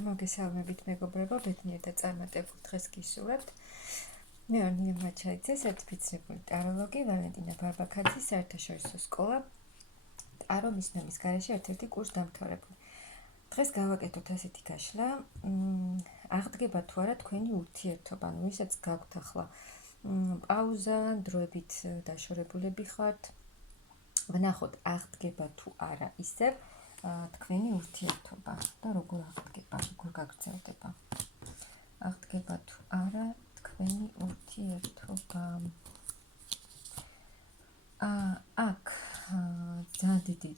მოგესალმებით მეგობრებო, ბედნიერ და წარმატებულ დღეს გისურვებთ. მე ვარ ნია მაჩაიძე, სერტიფიცირებული ტაროლოგი, ვალენტინა ბარბაქაძის საერთაშორისო სკოლა, ტარო მისნომის გარეშე ერთ-ერთი კურსდამთავრებული. დღეს გავაკეთოთ ასეთი გაშლა, აღდგება თუ არა თქვენი ურთიერთობა, ვისაც გაქვთ ახლა პაუზა, დროებით დაშორებულები ხართ, ვნახოთ აღდგება თუ არა ისევ თქვენი ურთიერთობა და როგორ აღდგება, როგორ გაგრძელდება. აღდგება თუ არა თქვენი ურთიერთობა. აქ ძალიან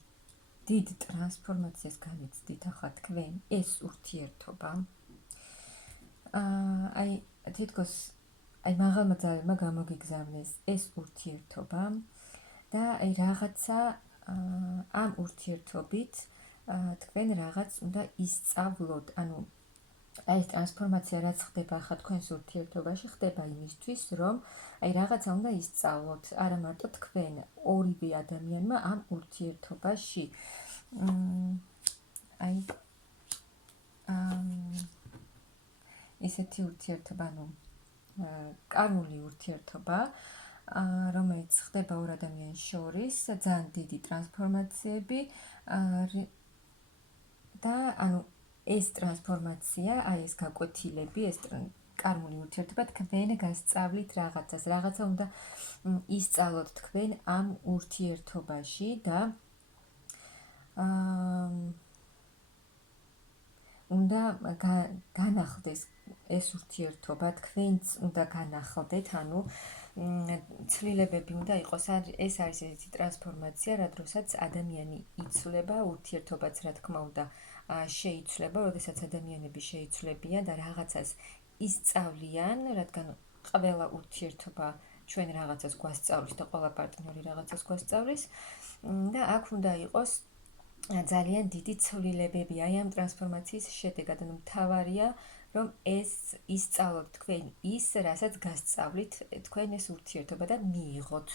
დიდ ტრანსფორმაციას განიცდით ახლა თქვენ ეს ურთიერთობა. თითქოს მაღალმა ძალებმა გამოგიგზავნეს ეს ურთიერთობა და რაღაცა ამ ურთიერთობით თქვენ რაღაც უნდა ისწავლოთ, ანუ ეს ტრანსფორმაცია რაც ხდება ახლა თქვენს ურთიერთობაში, ხდება იმისთვის, რომ რაღაცა უნდა ისწავლოთ, არა მარტო თქვენ, ორივე ადამიანმა ამ ურთიერთობაში. ისეთი ურთიერთობა, ანუ კარმული ურთიერთობა, რომელიც ხდება ორ ადამიანის შორის, ძალიან დიდი ტრანსფორმაციები და ანუ ეს ტრანსფორმაცია, ეს გაკვეთილები, ეს კარმული ურთიერთობა თქვენ გასწავლით რაღაცა უნდა ისწავლოთ თქვენ ამ ურთიერთობაში და უნდა განახლდეს ეს ურთიერთობა, თქვენც უნდა განახლდეთ, ანუ ცვლილებები უნდა იყოს, ეს არის ესეთი ტრანსფორმაცია, რა დროსაც ადამიანი იცვლება, ურთიერთობაც რა თქმა უნდა შეიცვლება, როდესაც ადამიანები შეიცვლებიან და რაღაცას ისწავლიან, რადგან ყველა ურთიერთობა ჩვენ რაღაცას გვასწავლის და ყველა პარტნიორი რაღაცას გვასწავლის და აქ უნდა იყოს ძალიან დიდი ცვლილებები ამ ტრანსფორმაციის შედეგად, ანუ მთავარია, რომ ეს ისწავლოთ თქვენ ის, რასაც გასწავლით თქვენ ეს ურთიერთობა და მიიღოთ.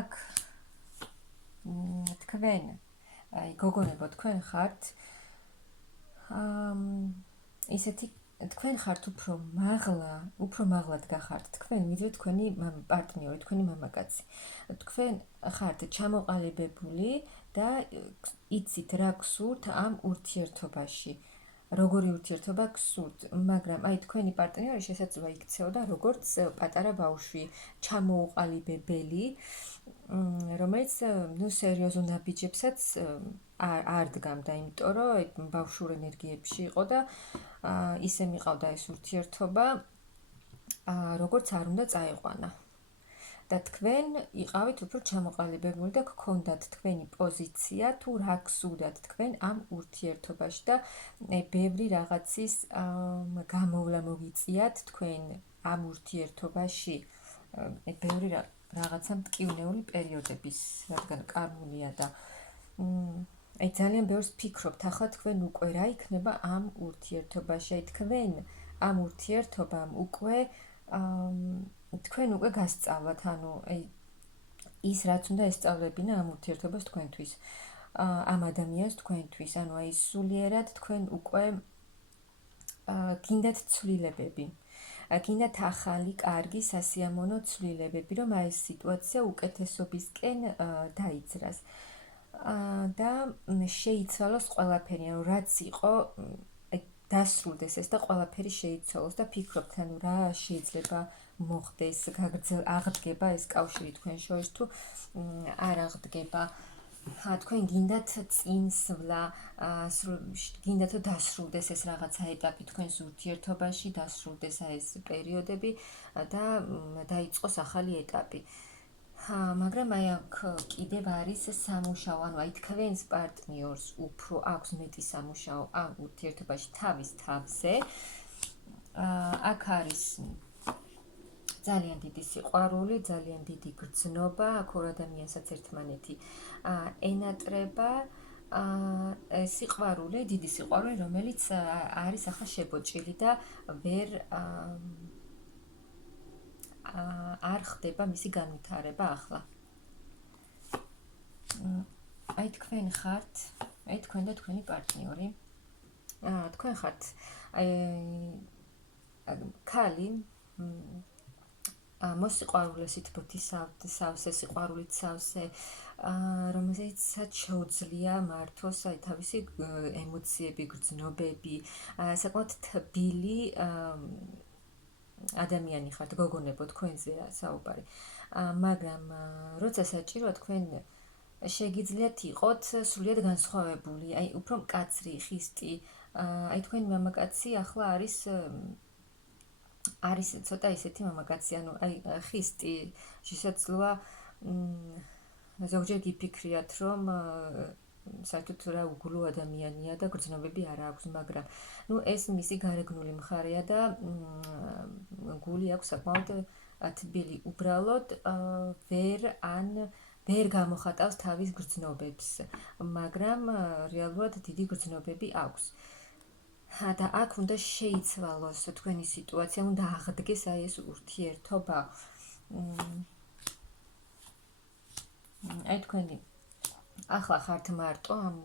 აქ თქვენ გოგონებო, თქვენ ხართ ისეთი თქვენ ხართ უფრო მაღლად გახართ თქვენ, ვიდრე თქვენი პარტნიორი, თქვენი მამაკაცი. თქვენ ხართ ჩამოყალიბებული და იცით რა გსურთ ამ ურთიერთობაში. როგორი ურთიერთობა გსურთ, მაგრამ თქვენი პარტნიორი შესაძლოა იქცეოდა როგორც პატარა ბავშვი, ჩამოუყალიბებელი, რომელიც სერიოზულ ნაბიჯებსაც არ დგამდა, იმიტომ რომ ბავშვურ ენერგიებში იყო და ისე მიყავდა ეს ურთიერთობა, როგორც არ უნდა წაიყვანა. და თქვენ იყავით უფრო ჩამოყალიბებული და გქონდათ თქვენი პოზიცია, თუ რა გსურდათ თქვენ ამ ურთიერთობაში და ბევრი რაღაცის გამოვლა მოგიწიათ თქვენ ამ ურთიერთობაში. ბევრი რაღაცა მტკივნეული პერიოდების, რადგან კარმულია და ძალიან ბევრს ფიქრობთ, ახლა თქვენ უკვე რა იქნება ამ ურთიერთობაში, თქვენ ამ ურთიერთობამ თქვენ უკვე გასწავლათ, ანუ ის რაც უნდა ესწავლებინა ამ ურთიერთობას თქვენთვის, ამ ადამიანს თქვენთვის, ანუ სულიერად თქვენ უკვე გინდათ ცვლილებები. გინდათ ახალი, კარგი, სასიამოვნო ცვლილებები, რომ ეს სიტუაცია უკეთესობისკენ დაიძრას. და შეიცვალოს ყველაფერი, ანუ რაც იყო დასრულდეს ეს და ყველაფერი შეიცვალოს და ფიქრობთ, ანუ რა შეიძლება მოხდეს, აღდგება ეს კავშირი თქვენ შორის თუ არ აღდგება. თქვენ გინდათ წინსვლა, გინდათ დასრულდეს ეს რაღაცა ეტაპი თქვენს ურთიერთობაში, დასრულდეს ეს პერიოდები და დაიწყოს ახალი ეტაპი. მაგრამ აქ კიდევ არის სამუშაო, ანუ თქვენს პარტნიორს უფრო აქვს მეტი სამუშაო ამ ურთიერთობაში თავის თავზე. აქ არის ძალიან დიდი სიყვარული, ძალიან დიდი გრძნობა, აქ ორ ადამიანსაც ერთმანეთი ენატრება, სიყვარული, დიდი სიყვარული, რომელიც არის ახლა შებოჭილი და ვერ არ ხდება მისი განვითარება ახლა. აი თქვენ ხართ, აი თქვენ და თქვენი პარტნიორი. თქვენ ხართ აი ქალი მოსიყვარულესით ბუთისავთ სავსე სიყვარულით სავსე, რომელსაც შეუძლია მართოს აი თავისი ემოციები, გრძნობები, საკმაოდ თბილი ადამიანი ხართ, გოგონებო, თქვენზეა საუბარი. მაგრამ როცა საჭიროა თქვენ შეგიძლიათ იყოთ სრულიად განსხვავებული, აი უფრო მკაცრი, ხისტი, აი თქვენი მამაკაცი ახლა არის ცოტა ისეთი მამაკაცი, ანუ აი ხისტი, შესაძლოა ზოგჯერ გიფიქრიათ, რომ საერთოდ რა უგულო ადამიანია და გრძნობები არ აქვს, მაგრამ ნუ ეს მისი გარეგნული მხარეა და გული აქვს საკმაოდ თბილი. უბრალოდ ვერ გამოხატავს თავის გრძნობებს, მაგრამ რეალურად დიდი გრძნობები აქვს. და აქ უნდა შეიცვალოს თქვენი სიტუაცია, უნდა აღდგეს აი ეს ურთიერთობა. აი თქვენი ახლა ხართ მარტო, ამ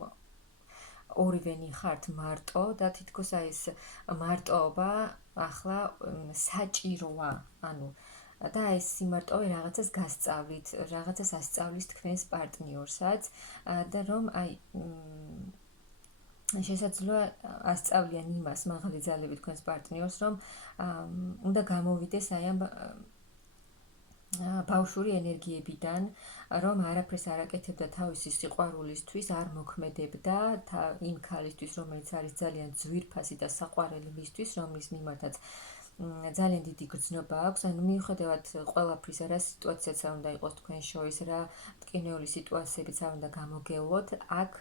ორივენი ხართ მარტო და თითქოს აი ეს მარტოობა ახლა საჭიროა, ანუ და ეს სიმარტოვე რაღაცას გასწავლით, რაღაცას ასწავლის თქვენს პარტნიორსაც და რომ აი შესაძლოა ასწავლიან იმას მაღალი ძალები თქვენს პარტნიორს, რომ უნდა გამოვიდეს აი ამ ბავშვური ენერგიებიდან, რომ არაფერს არ აკეთებდა თავისი სიყვარულისთვის, არ მოქმედებდა იმ ქალისთვის, რომელიც არის ძალიან ძვირფასი და საყვარელი მისთვის, რომლის მიმართაც ძალიან დიდი გრძნობა აქვს, ანუ მიუხედავად ყველაფრისა, რა სიტუაციაც არ უნდა იყოს თქვენ შორის, რა მტკივნეული სიტუაციებიც არ უნდა გამოგევლოთ, აქ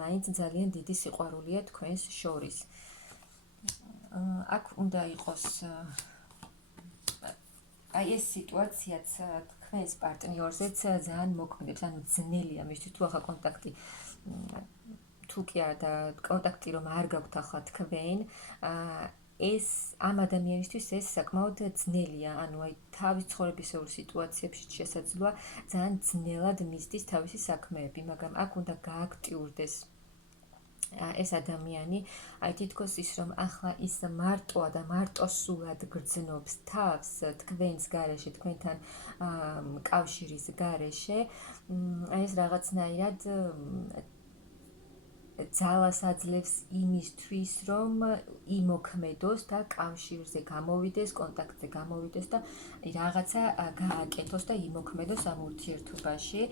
მაინც ძალიან დიდი სიყვარულია თქვენს შორის. აქ უნდა იყოს აი ეს სიტუაციაც თქვენს პარტნიორზეც ძალიან მოქმედებს, ანუ ძნელია მისთვის თუ ახლა კონტაქტი თუ კი არა და კონტაქტი რომ არ გაქვთ ახლა თქვენ, ეს ამ ადამიანისთვის ეს საკმაოდ ძნელია, ანუ აი თავის ცხოვრებისეულ სიტუაციებში შესაძლოა ძალიან ძნელად მისდის თავისი საქმეები, მაგრამ აქ უნდა გააქტიურდეს ეს ადამიანი, აი თითქოს ის რომ ახლა ის მარტოა და მარტოსულად გრძნობს თავს თქვენს გარეშე, თქვენთან კავშირის გარეშე, აი ეს რაღაცნაირად ძალას აძლევს იმისთვის, რომ იმოქმედოს და კავშირზე გამოვიდეს, კონტაქტზე გამოვიდეს და რაღაცა გააკეთოს და იმოქმედოს ამ ურთიერთობაში.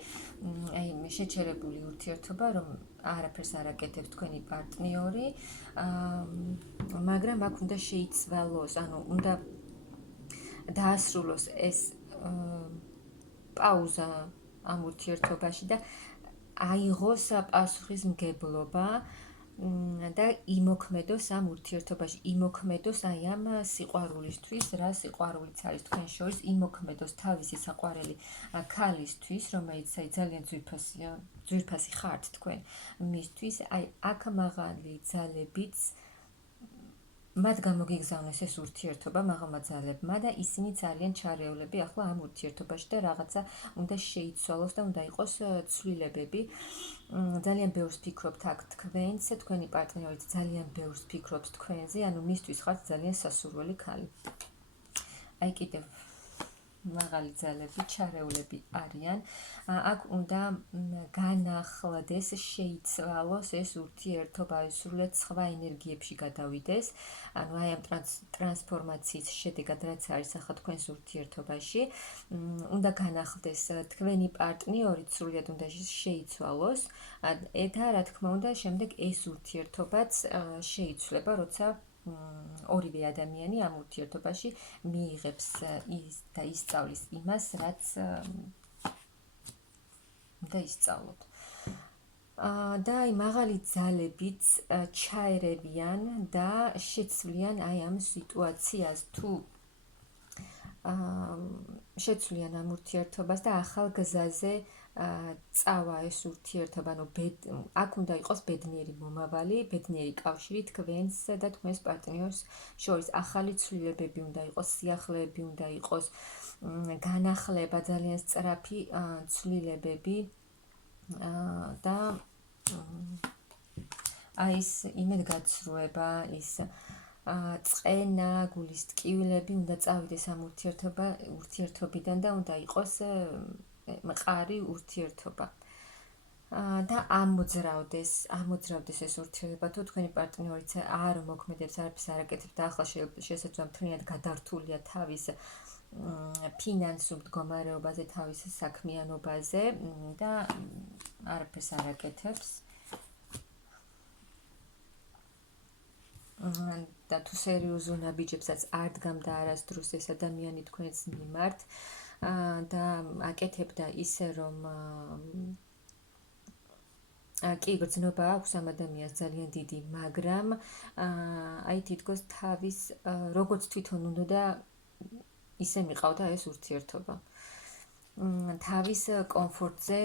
აი შეჩერებული ურთიერთობა, რომ არაფერს არ აკეთებს თქვენი პარტნიორი, მაგრამ აქ უნდა შეიცვალოს, ანუ უნდა დაასრულოს ეს პაუზა ამ ურთიერთობაში და აიღოს პასუხისმგებლობა და იმოქმედოს ამ ურთიერთობაში, იმოქმედოს აი ამ სიყვარულისთვის, რა სიყვარულიც არის თქვენ შორის, იმოქმედოს თავისი საყვარელი ქალისთვის, რომელიც აი ძალიან ძვირფასი ხართ თქვენ მისთვის, აი აქ მაღალი ძალებიც მათ გამოგიგზავნეს ეს ურთიერთობა მაღალმა ძალებმა და ისინიც არიან ჩარეულები ახლა ამ ურთიერთობაში და რაღაცა უნდა შეიცვალოს და უნდა იყოს ცვლილებები. ძალიან ბევრს ფიქრობთ აქ თქვენს, თქვენი პარტნიორიც ძალიან ბევრს ფიქრობს თქვენზე, ანუ მისთვის ხართ ძალიან სასურველი ქალი. აი კიდევ მაღალი ძალები, ჩარეულები არიან. აქ უნდა განახლდეს, შეიცვალოს ეს ურთიერთობა, სრულიად სხვა ენერგიებში გადავიდეს. ანუ აი ამ ტრანსფორმაციის შედეგად რაც არის ახლა თქვენს ურთიერთობაში, უნდა განახლდეს თქვენი პარტნიორი, სრულიად უნდა შეიცვალოს. და რა თქმა უნდა, შემდეგ ეს ურთიერთობაც შეიცვლება, როცა ორივე ადამიანი ამ ურთიერთობაში მიიღებს და ისწავლის იმას, რაც უნდა ისწავლოთ. და აი მაღალი ძალებიც ჩაერევიან და შეცვლიან აი ამ სიტუაციას, თუ შეცვლიან ამ ურთიერთობას და ახალ გზაზე წავა ეს ურთიერთობა, ანუ აქ უნდა იყოს ბედნიერი მომავალი, ბედნიერი კავშირი თქვენს და თქვენს პარტნიორს შორის. ახალი ცვლილებები უნდა იყოს, სიახლეები უნდა იყოს, განახლება, ძალიან სწრაფი ცვლილებები და აი ეს იმედგაცრუება, ის წყენა, გულის ტკივილები უნდა წავიდეს ამ ურთიერთობიდან და უნდა იყოს მყარი ურთიერთობა. და ამოძრავდეს ეს ურთიერთობა, თუ თქვენი პარტნიორიც არ მოქმედებს, არაფერს არ აკეთებს და ახლა შესაძლოა მთლიანად გადართულია თავის ფინანსურ მდგომარეობაზე, თავის საქმიანობაზე და არაფერს არ აკეთებს. და თუ სერიოზულ ნაბიჯებსაც არ დგამდა არასდროს ეს ადამიანი თქვენს მიმართ და აკეთებდა ისე, რომ კი, გრძნობა აქვს ამ ადამიანს ძალიან დიდი, მაგრამ აი თითქოს თავის როგორც თვითონ უნდა ისე მიყავდა ეს ურთიერთობა. თავის კომფორტზე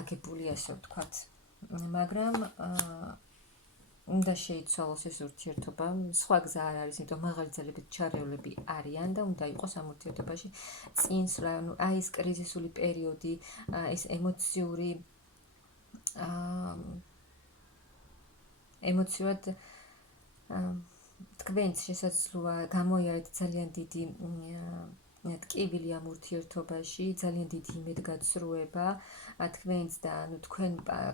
აგებული, ასე ვთქვათ. მაგრამ უნდა შეიცვალოს ეს ურთიერთობა, სხვა გზა არ არის, იმიტომ მაღალი ძალებით ჩარეულები არიან და უნდა იყოს ამ ურთიერთობაში წინსვლა, აი ეს კრიზისული პერიოდი, ეს ემოციურად თქვენც შესაძლოა გამოიარეთ ძალიან დიდი ტკივილი ამ ურთიერთობაში, ძალიან დიდი იმედგაცრუება, თქვენც და თქვენ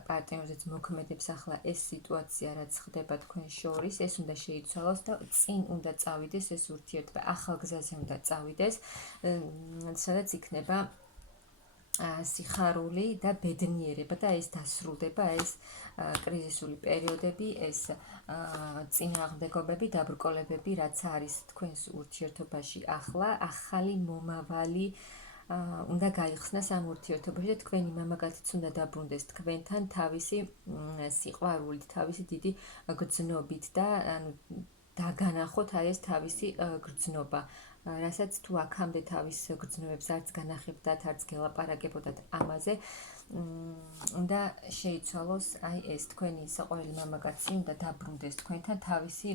პარტნიორზეც მოქმედებს ახლა ეს სიტუაცია, რაც ხდება თქვენ შორის, ეს უნდა შეიცვალოს და წინ უნდა წავიდეს ეს ურთიერთობა, ახალ გზაზე უნდა წავიდეს, სადაც იქნება სიხარული და ბედნიერება და ეს დასრულდება, ეს კრიზისული პერიოდები, ეს წინააღმდეგობები, დაბრკოლებები, რაც არის თქვენს ურთიერთობაში ახლა, ახალი მომავალი უნდა გაიხსნას ამ ურთიერთობაში და თქვენი მამაკაციც უნდა დაბრუნდეს თქვენთან თავისი სიყვარულით, თავისი დიდი გრძნობით და დაგანახოთ აი ეს თავისი გრძნობა. რასაც თუ აქამდე თავის გრძნობებს არც განახებდათ, არც გელაპარაკებოდათ ამაზე, უნდა შეიცვალოს აი ეს თქვენი საყვარელი მამაკაცი უნდა დაბრუნდეს თქვენთან თავისი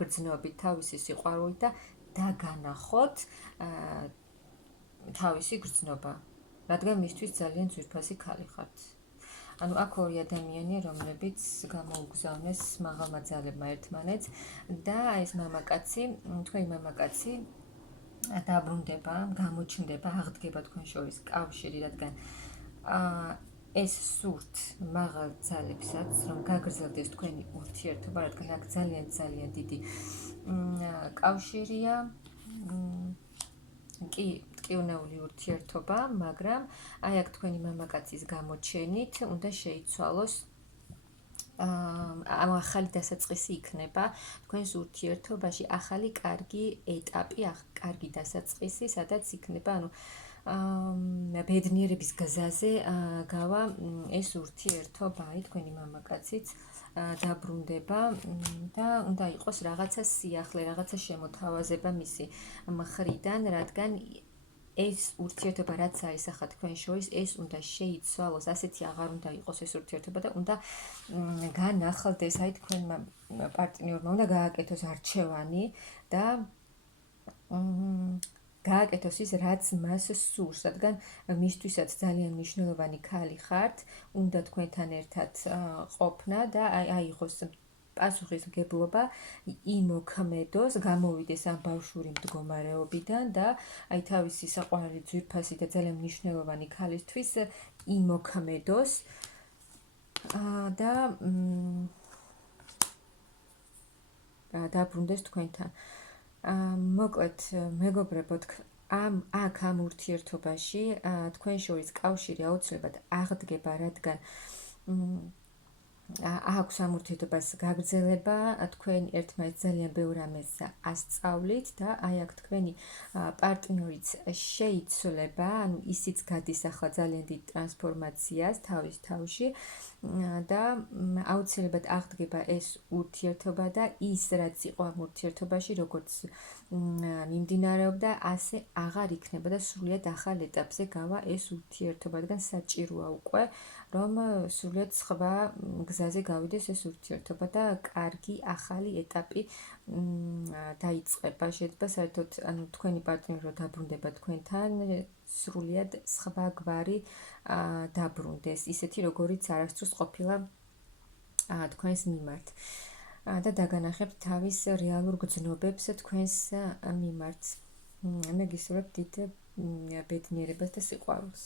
გრძნობით, თავისი სიყვარულით და დაგანახოთ თავისი გრძნობა, რადგან მისთვის ძალიან ძვირფასი ქალი ხართ. ანუ აქ ორი ადამიანია, რომლებიც გამოუგზავნეს მაღალმა ძალებმა ერთმანეთს და ეს მამაკაცი, თქვენი მამაკაცი დაბრუნდება, გამოჩნდება, აღდგება თქვენ შორის კავშირი, რადგან ეს სურთ მაღალ ძალებსაც, რომ გაგრძელდეს თქვენი ურთიერთობა, რადგან აქ ძალიან დიდი კავშირია, კი, ტკივნეული ურთიერთობა, მაგრამ აი აქ თქვენი მამაკაცის გამოჩენით უნდა შეიცვალოს ამ ახალი დასაწყისი იქნება თქვენს ურთიერთობაში, ახალი კარგი ეტაპი, კარგი დასაწყისი, სადაც იქნება, ბედნიერების გზაზე გავა ეს ურთიერთობა, თქვენი მამაკაციც დაბრუნდება და უნდა იყოს რაღაცა სიახლე, რაღაცა შემოთავაზება მისი მხრიდან, რადგან ეს ურთიერთობა რაც არის ახლა თქვენ შორის, ეს უნდა შეიცვალოს, ასეთი აღარ უნდა იყოს ეს ურთიერთობა და უნდა განახლდეს, აი თქვენმა პარტნიორმა უნდა გააკეთოს არჩევანი და გააკეთოს ის, რაც მას სურს, რადგან მისთვისაც ძალიან მნიშვნელოვანი ქალი ხართ, უნდა თქვენთან ერთად ყოფნა და აიღოს პასუხისმგებლობა, იმოქმედოს, გამოვიდეს ამ ბავშვური მდგომარეობიდან და აი თავისი საყვარელი ძვირფასი და ძალიან მნიშვნელოვანი ქალისთვის იმოქმედოს და დაბრუნდეს თქვენთან. მოკლედ, მეგობრებო, ამ ურთიერთობაში თქვენ შორის კავშირი აუცილებლად აღდგება, რადგან აქვს ამ ურთიერთობას გაგრძელება, თქვენ ერთმანეთს ძალიან ბევრ რამეს ასწავლით და აი აქ თქვენი პარტნიორიც შეიცვლება, ანუ ისიც გადის ახლა ძალიან დიდ ტრანსფორმაციას თავის თავში და აუცილებლად აღდგება ეს ურთიერთობა და ის, რაც იყო ამ ურთიერთობაში, როგორც მიმდინარეობდა, ასე აღარ იქნება და სრულიად ახალ ეტაპზე გავა ეს ურთიერთობა, რადგან საჭიროა უკვე, რომ სრულიად სხვა გზაზე გავიდეს ეს ურთიერთობა და კარგი ახალი ეტაპი დაიწყება. შეიძლება საერთოდ, თქვენი პარტნიორი დაბრუნდება თქვენთან, სრულიად სხვა გვარი დაბრუნდეს, ისეთი როგორიც არასდროს ყოფილა თქვენს მიმართ. და დაგანახებთ თავის რეალურ გრძნობებს თქვენს მიმართ. მე გისურვებ დიდ ბედნიერებას და სიყვარულს.